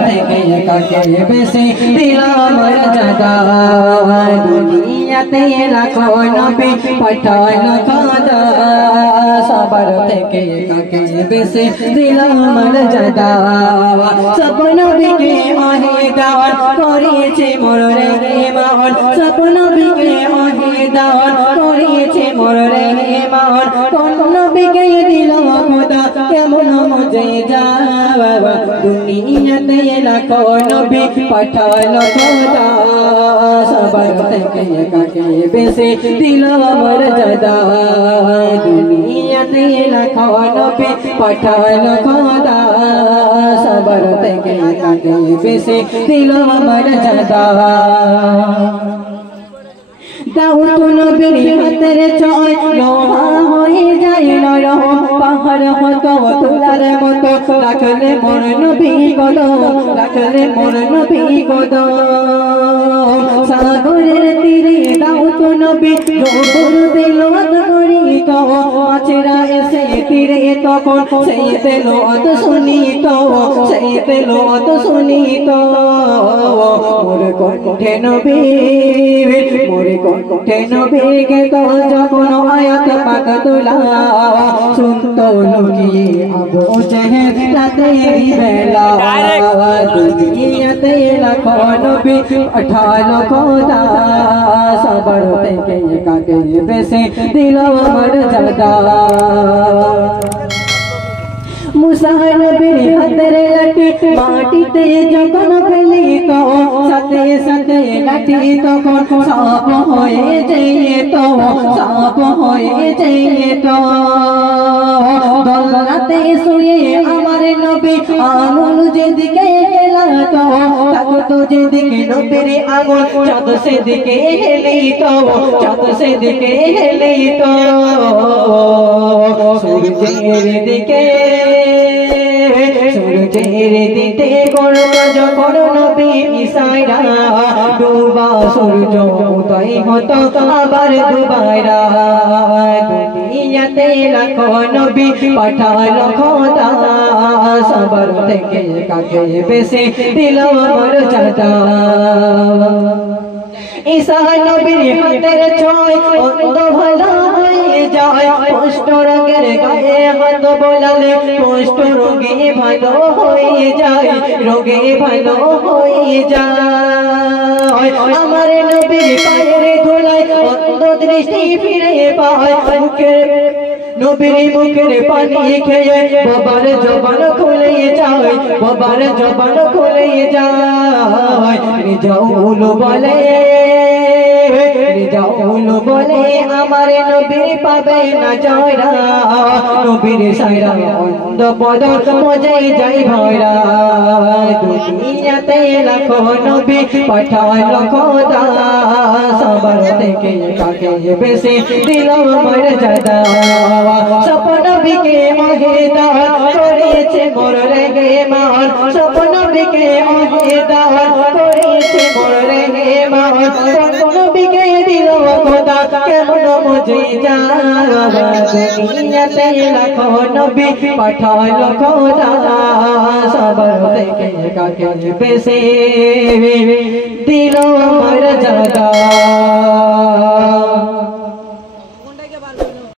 থেকে কাকে বেশি দিলাম মর্যাদা দুনিয়াতে লাখো নবী পাঠালো খোদা সবার থেকে কাকে বেশি দিলাম মর্যাদা সব নবীকে মহিদান করিয়েছে মোর রে মান সব নবীকে মহিদান করিয়েছে মোর রে মান কোন নবীকে দিল খোদা কেমন মজে যাওয়া দুনিয়াতে লাখো নবী পাঠালো খোদা সবার থেকে কাকে বেশি দিল মর্যাদা দুনিয়াতে লাখো নবী পাঠালো খোদা সবার থেকে কাকে বেশি দিল মর্যাদা দাউদ নবীর হাতের ছয় লোহা হয়ে যায় নরম পাহাড় হতো তুলার মতো রাখলে মোর নবী কদম রাখলে মোর নবী কদম সাগরের তীরে দাউদ নবী গোবর তেলাওয়াত করিত মাছেরা এসে তীরে তখন সেই তেলাওয়াত শুনিত সেই তেলাওয়াত শুনিত মোর কণ্ঠে নবী মোর কণ্ঠে নবীকে তো যখন আয়াত পাক তোলা শুনতো লুকিয়ে আবু জেহেল রাতের বেলা দুনিয়াতে লাখো নবী পাঠালো খোদা সবার থেকে কাকে বেশি দিল মর্যাদা মুসা নবীর হাতের লাঠি মাটিতে যখন ফেলিত সাথে সাথে লাঠি তখন সাপ হয়ে যেত সাপ হয়ে যেত দোলনাতে শুয়ে আমার নবী আঙুল যেদিকে হেলাত থাকতো যেদিকে নবীর আঙুল চাঁদ সেদিকে হেলিত চাঁদ সেদিকে হেলিত সূর্যের দিকে সূর্যের দিকে গড়ত যখন নবী ইশারা ডুবা সূর্য উদয় হতো আবার ডুবাইরা দুনিয়াতে লাখো নবী পাঠালো খোদা সবার থেকে কাকে বেশি দিল মর্যাদা ঈসা নবীর হাতের ছোঁয় অন্ধ ভালো হয়ে যায় কষ্ট রোগের গায়ে হাত বোলালে কষ্ট রোগে ভালো হয়ে যায় রোগে ভালো হয়ে যায় আমার নবীর পায়ের ধুলায় অন্ধ দৃষ্টি ফিরে পায় নবীর মুখের পানি খেয়ে বাবার জবান খুলে যায় বাবার জবান খুলে যায় রিজাউল বলে রিজাউল বলে আমার নবীর পাবে না জয়রা নবীর সায়রা অন্ধ পদ মজে যাই ভয়রা দুনিয়াতে লাখো নবী পাঠালো খোদা সবার থেকে কাকে বেশি দিল মর্যাদা সব নবীকে মহিদান করেছে মোর রে মান সব নবীকে মহিদান করেছে মোর রে মান কোন নবীকে দিল খোদা কেমন মজে যাওয়া দুনিয়াতে লাখো নবী পাঠালো খোদা সবার থেকে কাকে বেশি দিল মর্যাদা